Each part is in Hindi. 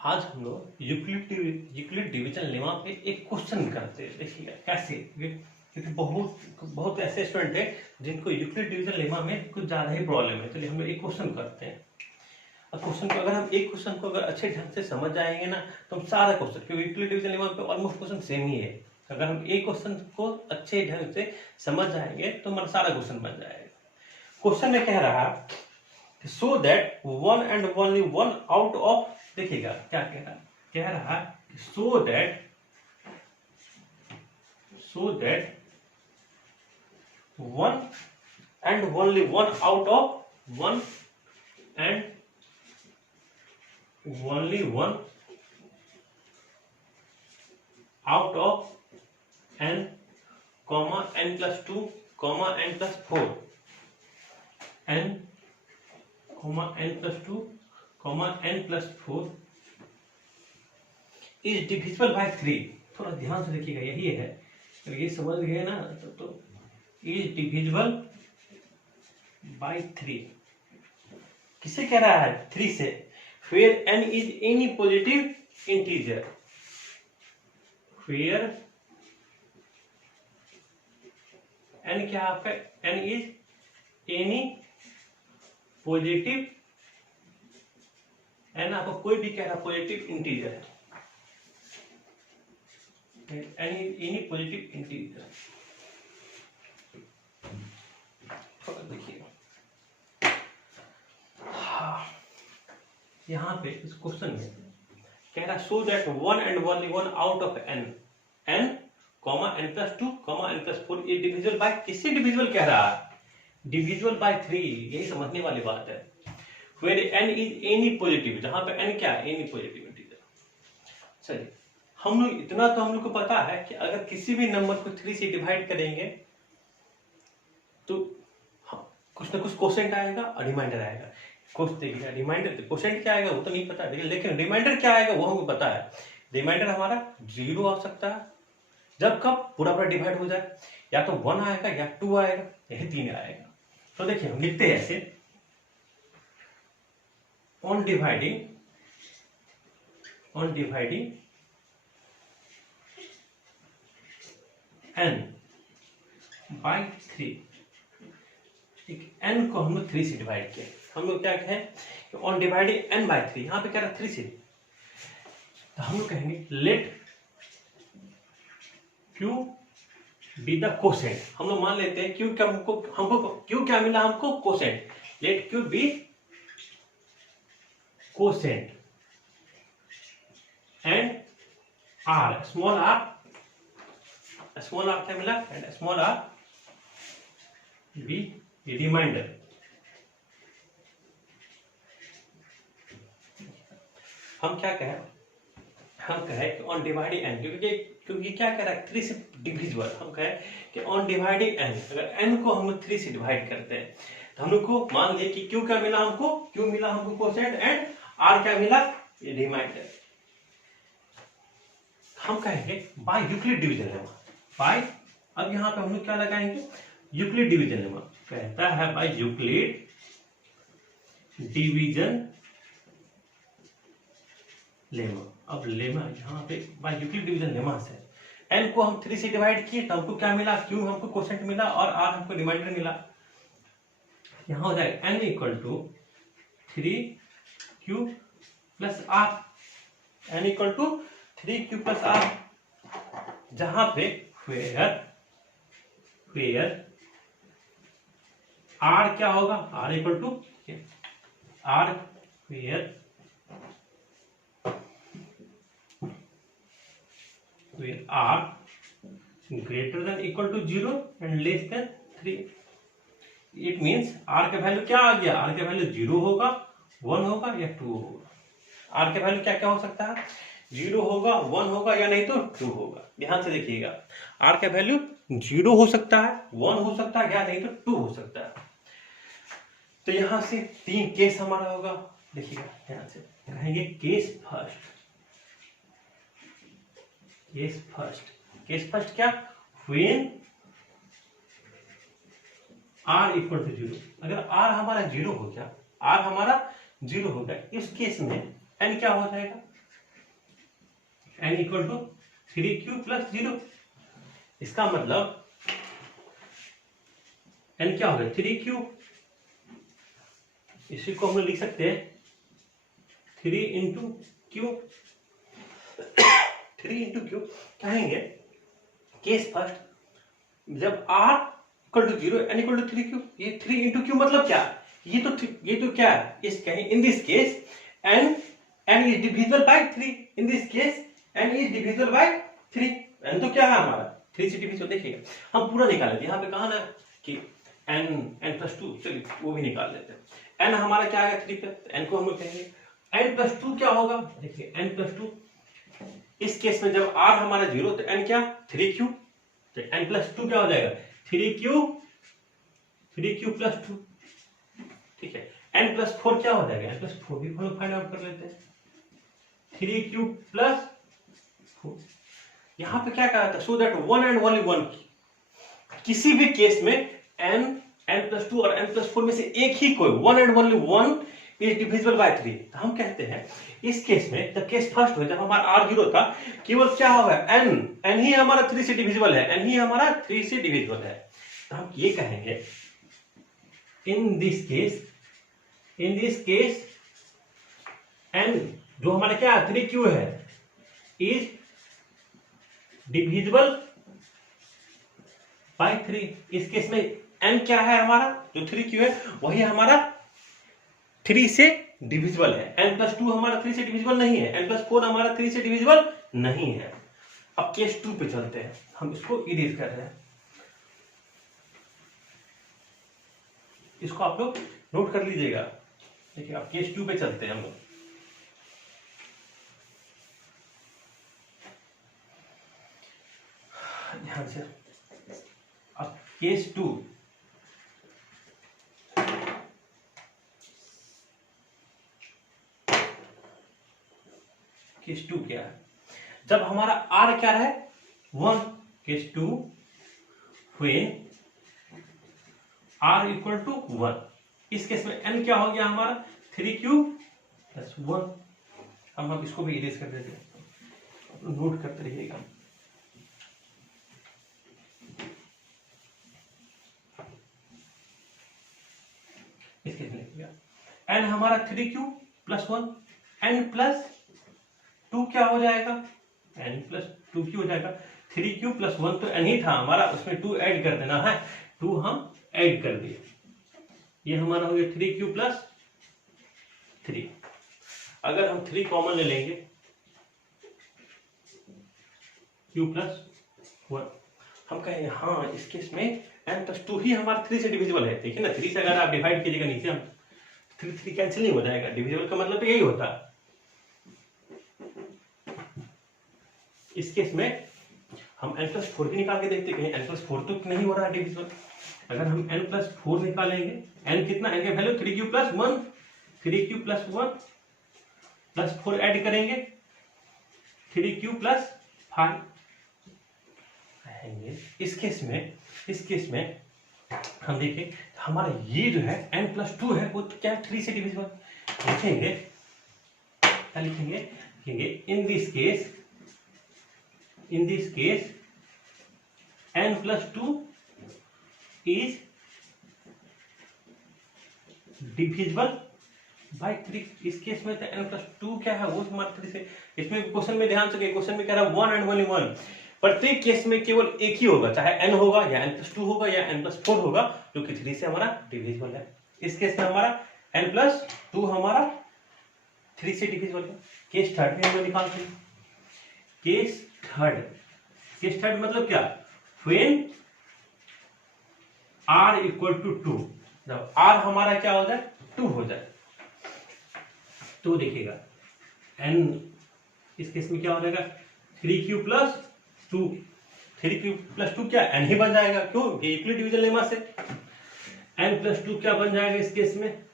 आज हम लोग यूक्लिड डिवीजन लेमा पे एक क्वेश्चन करते हैं। देखिएगा कैसे, क्योंकि बहुत बहुत ऐसे स्टूडेंट है जिनको यूक्लिड डिवीजन लेमा में कुछ ज्यादा ही प्रॉब्लम है। चलिए हम लोग एक क्वेश्चन करते हैं। और क्वेश्चन को अगर हम एक क्वेश्चन को अगर अच्छे ढंग से समझ जाएंगे ना, तो हम सारा क्वेश्चन, क्योंकि यूक्लिड डिवीजन लेमा पे ऑलमोस्ट क्वेश्चन सेम ही है। अगर हम एक क्वेश्चन को अच्छे ढंग से समझ जाएंगे तो हमारा सारा क्वेश्चन बन जाएगा। क्वेश्चन में कह रहा है सो that one and only one out of, देखिएगा क्या कह रहा है सो that one and only one out of one and only one out of n comma n plus 2 comma n plus 4 n comma n plus 2 comma n plus 4 is divisible by 3। थोड़ा ध्यान से देखिएगा, यही है, तो ये समझ गए ना। तो इज डिविजिबल बाय 3 किसे कह रहा है? 3 से। Where n is any positive integer, where n क्या आपका, n is any positive, n आपको कोई भी कह रहा पॉजिटिव इंटीजर है, n is any positive integer. देखिएगा यहां पे इस क्वेश्चन में कह रहा so that one and only one out of n comma n plus 2 comma n plus 4 is divisible by, किससे डिविजिबल कह रहा है? Divisible by 3। यही समझने वाली बात है। Where n is any positive, जहां पे n क्या है? Any positive integer. चलिए हम लोग इतना तो हम लोग को पता है कि अगर किसी भी नंबर को 3 से डिवाइड करेंगे तो कुछ ना कुछ कोसेंट आएगा और रिमाइंडर आएगा। देखिए रिमाइंडर, कोसेंट क्या आएगा वो तो नहीं पता, लेकिन रिमाइंडर क्या आएगा वो हमको पता है। रिमाइंडर हमारा 0 आ सकता है, जब कब पूरा डिवाइड हो जाए, या तो 1 आएगा या 2 आएगा, यही 3 आएगा। तो देखिए हम लिखते हैं ऐसे, on dividing n by 3। n को हम लोग 3 से डिवाइड किया, हम लोग क्या कहें ऑन डिवाइडिंग n बाई 3। यहां पे क्या रहा 3 से, तो हम लोग कहेंगे let q be the quotient. हम लोग मान लेते हैं q क्या, हमको q क्या मिला? हमको quotient. Let q be quotient and r, small r क्या मिला? And small r be remainder. हम क्या कहें, हम कहें कि ऑन डिवाइडिंग n, क्योंकि क्या कह रहा है 3 से डिविजिबल। हम कहें कि ऑन डिवाइडिंग n, अगर n को हम लोग 3 से डिवाइड करते हैं तो हम लोग को मान लिया कि q क्या मिला हमको? q मिला हमको कोसेंट एंड r क्या मिला? रिमाइंडर। हम कहेंगे by Euclid division lemma, by, अब यहां पे हम लोग क्या लगाएंगे? Euclid division lemma. कहता है बाय यूक्लिड डिवीजन लेमा। अब लेमा यहाँ पे बाय यूक्लिड डिवीजन लेमा से n को हम 3 से डिवाइड किए तो हमको क्या मिला? q हमको कोसेंट मिला और r हमको रिमाइंडर मिला। यहां हो जाएगा n equal to 3q plus r, n equal to 3q plus r, जहां पे वेयर r क्या होगा? r equal to r where r greater than equal to 0 and less than 3। It means r का वैल्यू क्या आ गया? r का वैल्यू 0 होगा, 1 होगा या 2 होगा। r का वैल्यू क्या क्या हो सकता है? 0 होगा, 1 होगा या नहीं तो 2 होगा। ध्यान से देखिएगा, r का वैल्यू 0 हो सकता है, 1 हो सकता है या नहीं तो 2 हो सकता है। तो यहां से 3 केस हमारा होगा। देखिएगा ध्यान से, कहेंगे केस फर्स्ट क्या? When r equal to 0। अगर r हमारा 0 हो गया, इस केस में n क्या हो जाएगा? n equal to 3q plus 0। इसका मतलब n क्या होगा 3q, इसी को हम लोग लिख सकते हैं 3 इंटू क्यू। 3 इंटू क्यू कहेंगे केस फर्स्ट, जब r equal to 0 n equal to 3q। ये 3 इंटू क्यू मतलब क्या, ये तो क्या है, इस in this case n is divisible by 3, in this case n is divisible by 3। n तो क्या है हमारा 3 से डिविजिबल। देखिएगा हम पूरा निकाल लेते हैं, यहाँ पे कहा ना कि n प्लस 2, चलिए वो भी निकाल लेते हैं। n हमारा क्या आएगा 3 पे, n को हम लोग कहेंगे n प्लस 2 क्या होगा, देखिए n प्लस 2, इस केस में जब r हमारा 0 तो n क्या 3q, तो n प्लस 2 क्या हो जाएगा 3q प्लस 2। ठीक है, n प्लस 4 क्या हो जाएगा, n प्लस 4 भी हम लोग फाइंड आउट कर लेते हैं 3q प्लस 4। यहां पे क्या कहा था, सो that one and only one, किसी भी केस में n प्लस 2 और n प्लस 4 में से एक ही कोई one and only one is divisible by 3। तो हम कहते हैं इस केस में जब केस फर्स्ट हो, जब हमारा r 0 था, केवल क्या होगा n ही हमारा 3 से डिविजिबल है, n ही हमारा 3 से डिविजिबल है। तो हम ये कहेंगे इन दिस केस n जो हमारा क्या 3q है इज डिविजिबल बाय 3। इस केस में n क्या है हमारा, जो 3q है वही हमारा 3 से डिविजिबल है। n प्लस 2 हमारा 3 से डिविजिबल नहीं है, n प्लस 4 हमारा 3 से डिविजिबल नहीं है। अब केस 2 पे चलते हैं, हम इसको इरेज कर रहे हैं, इसको आप लोग नोट कर लीजिएगा। देखिए अब केस 2 पे चलते हैं हम लोग। ध्यान से, अब केस 2, केस 2 क्या है, जब हमारा r क्या है 1, case 2 when r equal to 1। इस केस में n क्या हो गया हमारा 3q प्लस 1। हम इसको भी इरेज कर देते हैं, नोट करते रहिएगा। इस केस में n हमारा 3q प्लस 1, n प्लस 2 क्या हो जाएगा, n प्लस 2q हो जाएगा। 3q प्लस 1 तो n ही था हमारा, उसमें 2 ऐड कर देना है, 2 हम ऐड कर दिए, ये हमारा हो गया 3q प्लस 3। अगर हम 3 कॉमन ले लेंगे, q प्लस 1, हम कहेंगे हाँ इस केस में n प्लस 2 ही हमारा 3 से डिविजिबल है। देखिए ना 3 से अगर आप डिवाइड कीजिएगा नीचे, हम 3 कैंसिल नहीं हो जाएगा, डिविजिबल का मतलब तो यही होता है। इस केस में हम n प्लस 4 भी निकाल के देखते हैं, n प्लस 4 तो नहीं हो रहा है डिविजिबल। अगर हम n प्लस 4 निकालेंगे, n कितना, n का value 3q plus 1, 3q plus 1 plus 4 add करेंगे 3q प्लस 5 कहेंगे। इस केस में हम देखें हमारा ये जो है n प्लस 2 है वो तो क्या 3 से डिविजिबल। लिखेंगे क्या लिखेंगे in this case n plus 2 is divisible by 3। इस केस में तो n प्लस 2 क्या है वो हमारा 3 से, इसमें क्वेश्चन में ध्यान से, क्वेश्चन में कह रहा है वन एंड ओनली वन, प्रत्येक केस में केवल एक ही होगा, चाहे n होगा या n प्लस 2 होगा या n प्लस 4 होगा, जो कि 3 से हमारा डिविजिबल है। इस केस में हमारा n प्लस 2 हमारा 3 से डिविजिबल है। केस थर्ड में हम लोग निकालते हैं, केस थर्ड मतलब क्या, व्हेन r इक्वल टू 2, जब r हमारा क्या हो जाए 2 हो जाए, तो देखिएगा n इस केस में क्या हो जाएगा 3q प्लस 2, 3q प्लस 2 क्या n ही बन जाएगा, क्यों ये इक्वल डिवीजन लेमा से। n प्लस 2 क्या बन जाएगा इस केस में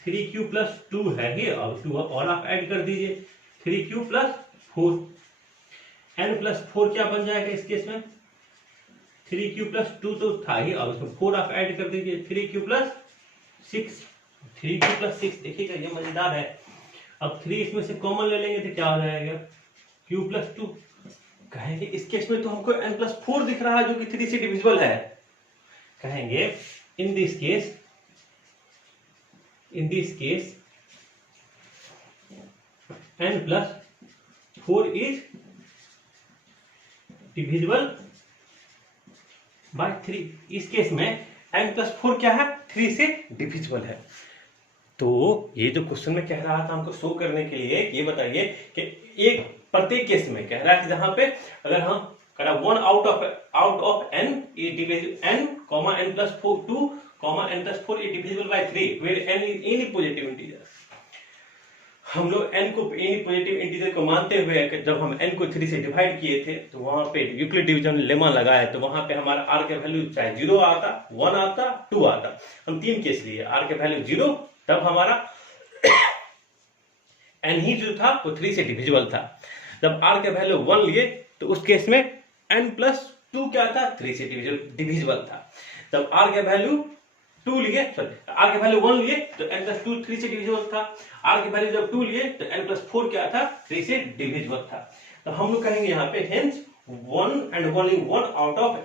3q प्लस 2 है ही, और 2 और आप ऐड कर दीजिए 3q प्लस 4। n प्लस 4 क्या बन जाएगा इस केस में 3q प्लस 2 तो था ही, और उसमें 4 आप ऐड कर दीजिए 3q प्लस 6, 3q प्लस 6। देखिएगा ये मजेदार है। अब 3 इसमें से कॉमन ले लेंगे तो क्या हो जाएगा q प्लस 2। कहेंगे इस केस में तो हमको n प्लस 4 दिख रहा है जो कि 3 से डिविजिबल है। कहेंगे in this case n plus 4 is divisible by 3। इस केस में n प्लस 4 क्या है, 3 से डिविजिबल है। तो ये जो क्वेश्चन में कह रहा था हमको शो करने के लिए, ये बताइए कि एक प्रत्येक केस में कह रहा है कि जहां पे अगर हम करा 1 out of n n comma n plus 2 comma n plus 4 is divisible by 3 where n is any positive integer. हम लोग n को एनी पॉजिटिव इंटीजर को मानते हुए जब हम n को 3 से डिवाइड किए थे तो वहां पे यूक्लिड डिवीजन लेमा लगाया तो वहां पे हमारा r के वैल्यू चाहे 0 आता, 1 आता, 2 आता। हम तीन केस लिए, r के वैल्यू 0 तब हमारा n ही जो था वो 3 से डिविजिबल था। जब r के वैल्यू 1 लिए तो उस केस में n प्लस 2 क्या था, 3 से डिविजिबल था। जब r के वैल्यू 2 लिए, सॉरी r के वैल्यू 1 लिए तो n प्लस 2 3 से डिविजिबल था। r के वैल्यू जब 2 लिए तो n प्लस 4 क्या था, 3 से डिविजिबल था। तो हम लोग कहेंगे यहाँ पे hence 1 and only 1 out of,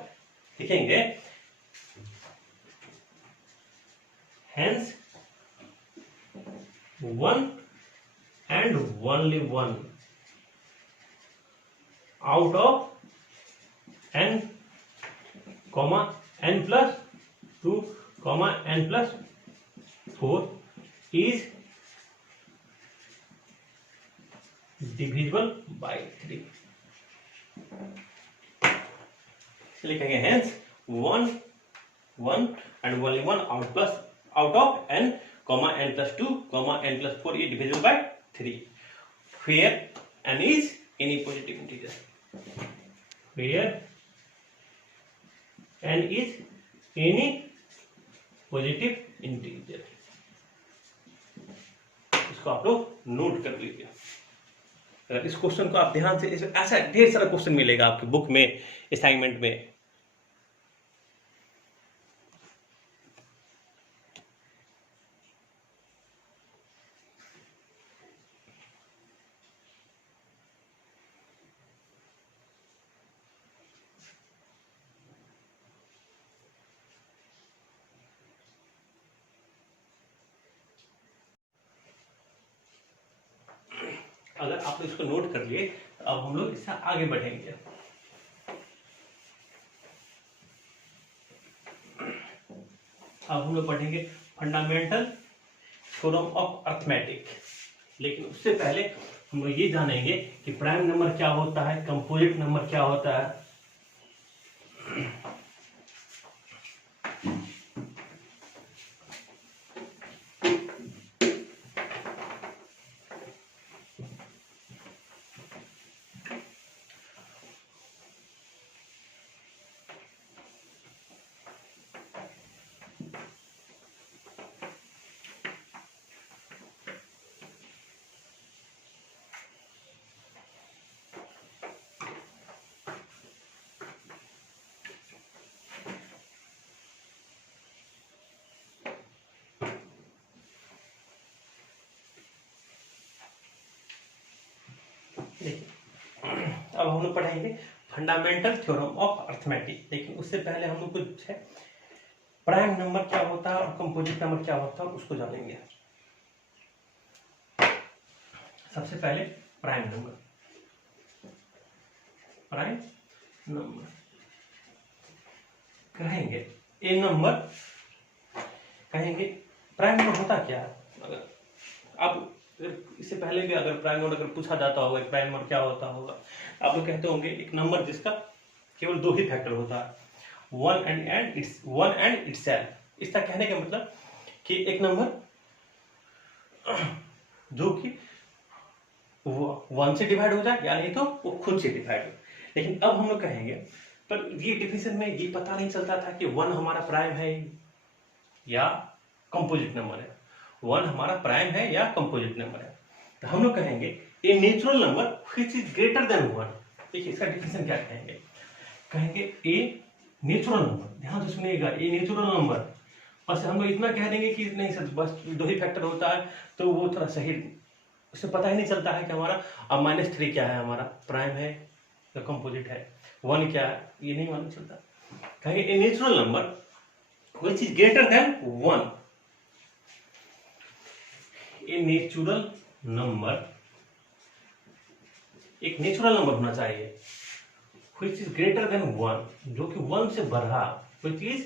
लिखेंगे hence 1 and only 1 out of n comma n plus 2 comma n plus 4 is divisible by 3। लिखेंगे hence 1 and only 1 out of n comma n plus 2 comma n plus 4 is divisible by 3 where n is any positive integer, where n is any positive integer। इसको आप लोग नोट कर लीजिए। अगर इस क्वेश्चन को आप ध्यान से, इसमें ऐसा ढेर सारा क्वेश्चन मिलेगा आपकी बुक में, असाइनमेंट में। अगर आप इसको नोट कर लिए तो अब हम लोग इससे आगे बढ़ेंगे। अब हम लोग पढ़ेंगे फंडामेंटल थ्योरम ऑफ अर्थमेटिक। लेकिन उससे पहले हम लोग ये जानेंगे कि प्राइम नंबर क्या होता है, कंपोजिट नंबर क्या होता है। अब हम लोग पढ़ेंगे फंडामेंटल थ्योरम ऑफ अर्थमेटिक। लेकिन उससे पहले हम लोग कुछ है प्राइम नंबर क्या होता है और कंपोजिट नंबर क्या होता है उसको जानेंगे। सबसे पहले प्राइम नंबर कहेंगे ए नंबर, कहेंगे प्राइम नंबर होता क्या है। अगर आप इससे पहले भी अगर प्राइम नंबर अगर पूछा जाता होगा प्राइम नंबर क्या होता होगा, आप लोग कहते होंगे एक नंबर जिसका केवल 2 ही फैक्टर होता है, 1 एंड इटसेल्फ। इसका कहने का मतलब कि एक नंबर जो कि 1 से डिवाइड हो जाए या नहीं तो वो खुद से डिवाइड हो। लेकिन अब हम लोग कहेंगे पर ये डिफिनेशन में ये पता नहीं चलता था कि 1 हमारा प्राइम है या कंपोजिट नंबर है, 1 हमारा प्राइम है या कंपोजिट नंबर है। तो हम लोग कहेंगे a natural number which is greater than 1। देखिए इसका डिफिनेशन क्या कहेंगे, कहेंगे ए नेचुरल नंबर, ध्यान से सुनिएगा, ए नेचुरल नंबर। बस हम लोग इतना कह देंगे कि नहीं सर बस 2 ही फैक्टर होता है तो वो थोड़ा सही उसे पता ही नहीं चलता है कि हमारा अब -3 क्या है, हमारा प्राइम है या कंपोजिट है, 1 क्या है, ये नहीं मालूम चलता। कहेंगे a natural number which is greater than 1, a natural number, एक नेचुरल नंबर होना चाहिए which is greater than 1, जो कि 1 से बढ़ा, which is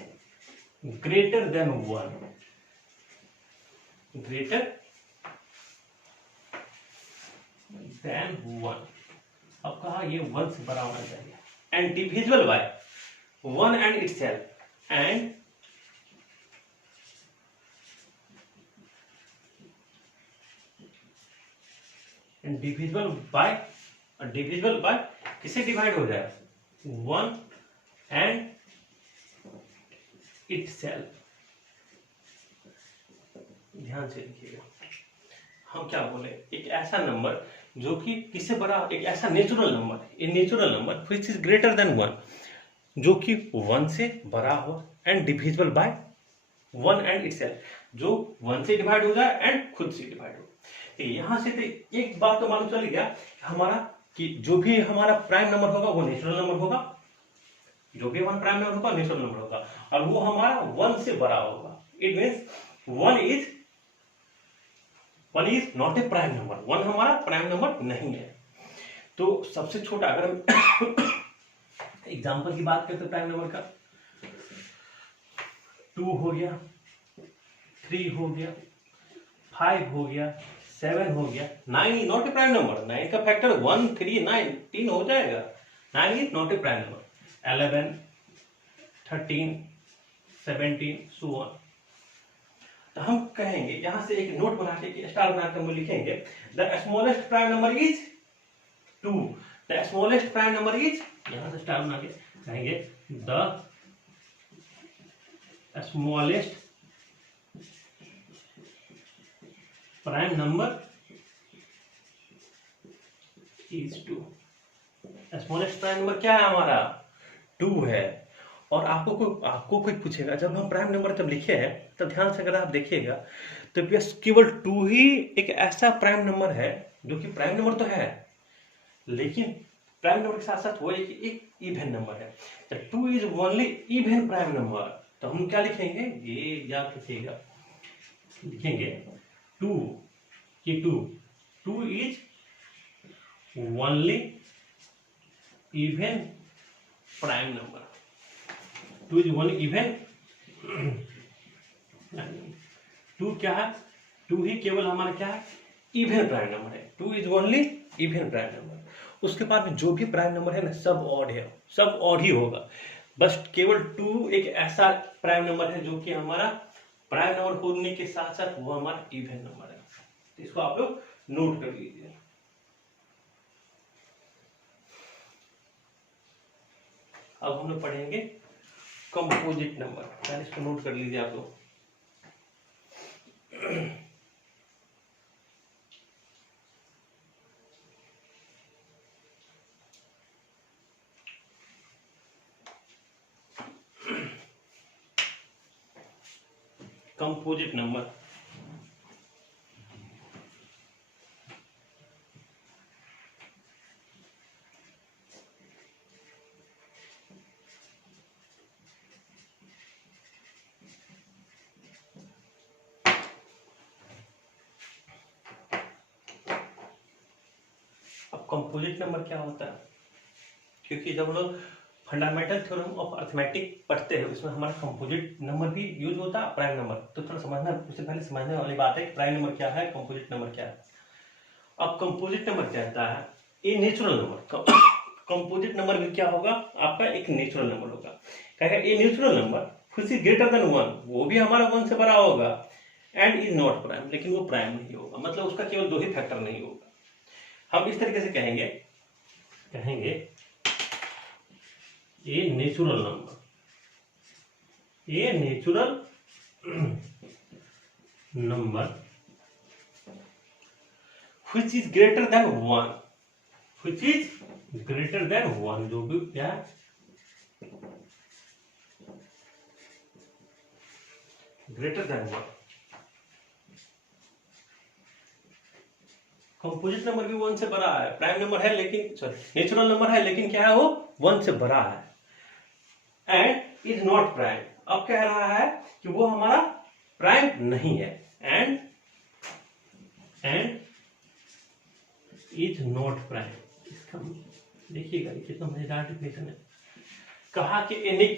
greater than 1, greater than 1। अब कहा ये 1 से बड़ा होना चाहिए, and divisible by 1 and itself, and divisible by किससे डिवाइड हो जाए, 1 and itself। ध्यान से लिखिएगा, हम क्या बोले, एक ऐसा नंबर जो कि किससे बड़ा, एक ऐसा natural number, a natural number which is greater than 1, जो कि 1 से बड़ा हो, and divisible by 1 and itself, जो 1 से डिवाइड हो जाए एंड खुद से डिवाइड हो। यहां से तो एक बात तो मालूम चल गया हमारा कि जो भी हमारा प्राइम नंबर होगा वो नेचुरल नंबर होगा, जो भी हमारा प्राइम नंबर होगा नेचुरल नंबर होगा, और वो हमारा 1 से बड़ा होगा। It means 1 is not a prime number, 1 हमारा प्राइम नंबर नहीं है। तो सबसे छोटा, अगर हम एग्जाम्पल की बात करते प्राइम नंबर का, 2 हो गया, 3 हो गया, 5 हो गया, 7 हो गया, 9 is not a prime number, 9 का फैक्टर 1 3 9 3 हो जाएगा, 9 is not a prime number. 11 13 17 so on. तो हम कहेंगे यहां से एक नोट बना के स्टार बना के हम लिखेंगे the smallest prime number is 2, the smallest prime number is, यहां से स्टार बना के कहेंगे the smallest prime number is 2। Smallest prime number क्या है हमारा, 2 है। और आपको कोई पूछेगा, जब हम प्राइम नंबर जब लिखे हैं तब ध्यान से अगर आप देखिएगा तो केवल 2 ही एक ऐसा प्राइम नंबर है जो कि प्राइम नंबर तो है, लेकिन प्राइम नंबर के साथ साथ वो एक इवन नंबर है। तो 2 is only even prime number. तो हम क्या लिखेंगे, ये याद रखिएगा, लिखेंगे 2 कि 2 is only even prime number, 2 is only even. 2 क्या है, 2 ही केवल हमारा क्या है, इवन प्राइम नंबर है। 2 is only even prime number. उसके बाद में जो भी प्राइम नंबर है ना, सब ऑड है, सब ऑड ही होगा। बस केवल 2 एक ऐसा प्राइम नंबर है जो कि हमारा प्राइम नंबर होने के साथ साथ वो हमारा इवन नंबर है। तो इसको आप लोग नोट कर लीजिए। अब हम लोग पढ़ेंगे कंपोजिट नंबर, पहले इसको नोट कर लीजिए आप लोग। कंपोजिट नंबर, अब कंपोजिट नंबर क्या होता है, क्योंकि जब हम लोग फंडामेंटल थ्योरम ऑफ अर्थमेटिक पढ़ते हैं उसमें हमारा कंपोजिट नंबर भी यूज होता है, प्राइम नंबर। तो थोड़ा समझना, उससे पहले समझने वाली बात है कि प्राइम नंबर क्या है, कंपोजिट नंबर क्या है। अब कंपोजिट नंबर क्या होता है, ये नेचुरल नंबर। कंपोजिट नंबर भी क्या होगा, आपका एक नेचुरल नंबर होगा। कहेगा ये natural number which is greater than 1, वो भी हमारा 1 से बड़ा होगा, एंड इज नॉट प्राइम, लेकिन वो प्राइम नहीं होगा, मतलब उसका केवल 2 ही फैक्टर नहीं होगा। हम इस तरीके से कहेंगे ये नेचुरल नंबर, ये natural number which is greater than 1, which is greater than 1, जो भी क्या है, greater than 1, कंपोजिट नंबर भी 1 से बड़ा है, प्राइम नंबर है लेकिन सॉरी नेचुरल नंबर है लेकिन क्या है वो 1 से बड़ा है, एंड इज नॉट प्राइम। अब कह रहा है कि वो हमारा प्राइम नहीं है, एंड इज नॉट प्राइम। इसका देखिएगा कितना मजेदार डिफिनेशन है। कहा कि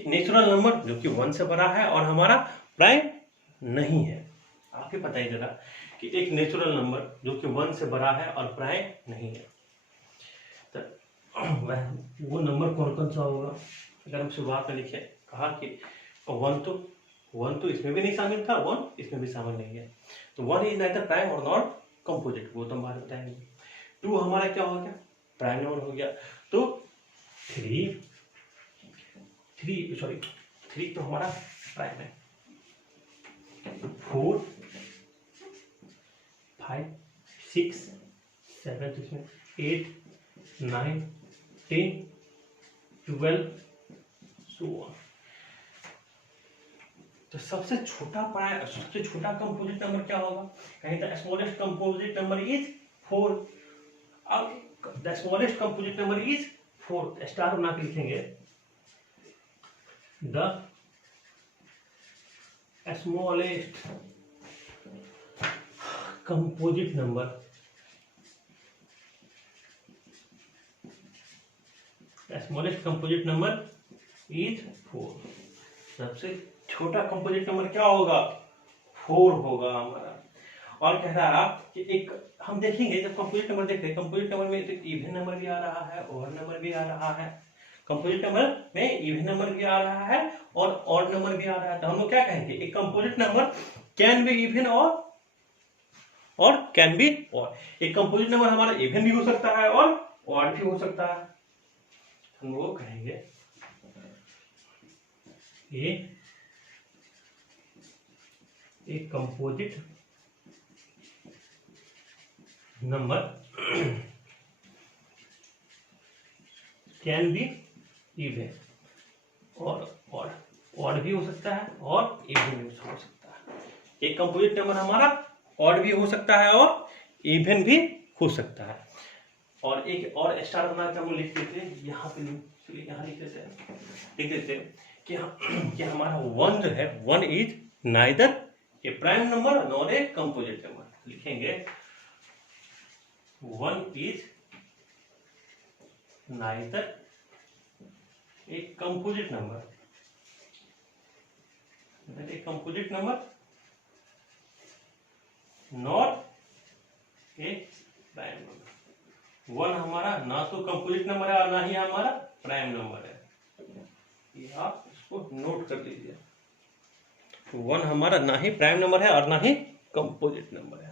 नेचुरल नंबर जो कि 1 से बड़ा है और हमारा प्राइम नहीं है। आपको बताइए जरा कि एक नेचुरल नंबर जो कि 1 से बड़ा है और प्राइम नहीं है, तो वो नंबर कौन कौन सा होगा? अगर हम शुरुआत में लिखे, कहा कि 1 तो इसमें भी नहीं शामिल था, 1 इसमें भी शामिल नहीं है, तो 1 इज नाइदर प्राइम और नॉट कंपोजिट, वो तो हम बाद में बताएंगे। 2 हमारा क्या हो गया? प्राइम नंबर हो गया। तो 3 तो हमारा प्राइम है। 4 5 6 7 इसमें 8 9 10 12 so on। तो सबसे छोटा कंपोजिट नंबर क्या होगा? कहीं the smallest composite number is 4। अब the smallest composite number is 4, star बना के लिखेंगे। The smallest composite number is 4। सबसे छोटा कंपोजिट नंबर क्या होगा? 4 होगा हमारा। और कह रहा है कि एक हम देखेंगे जब कंपोजिट नंबर देखते हैं, कंपोजिट नंबर में तो इवन नंबर भी आ रहा है, ऑड नंबर भी आ रहा है। कंपोजिट नंबर में इवन नंबर भी आ रहा है और ऑड नंबर भी आ रहा है। तो हम लोग क्या कहेंगे? एक composite number can be even और कैन बी ऑड। एक कंपोजिट नंबर हमारा इवन भी हो सकता है और ऑड भी हो सकता है। हम वो कहेंगे एक composite number can be even और ऑड भी हो सकता है और इवन भी हो सकता है। एक कंपोजिट नंबर हमारा ऑड भी हो सकता है और इवन भी हो सकता है। और एक और स्टार बना के हम लिख देते हैं, यहाँ पे यहाँ लिख देते हैं कि हमारा 1 जो है 1 is neither A prime number nor a composite number. लिखेंगे 1 is neither a composite number not a prime number. 1 हमारा ना तो कंपोजिट नंबर है और ना ही हमारा प्राइम नंबर है, ये आप इसको नोट कर लीजिए। 1 हमारा ना ही प्राइम नंबर है और ना ही कंपोजिट नंबर है।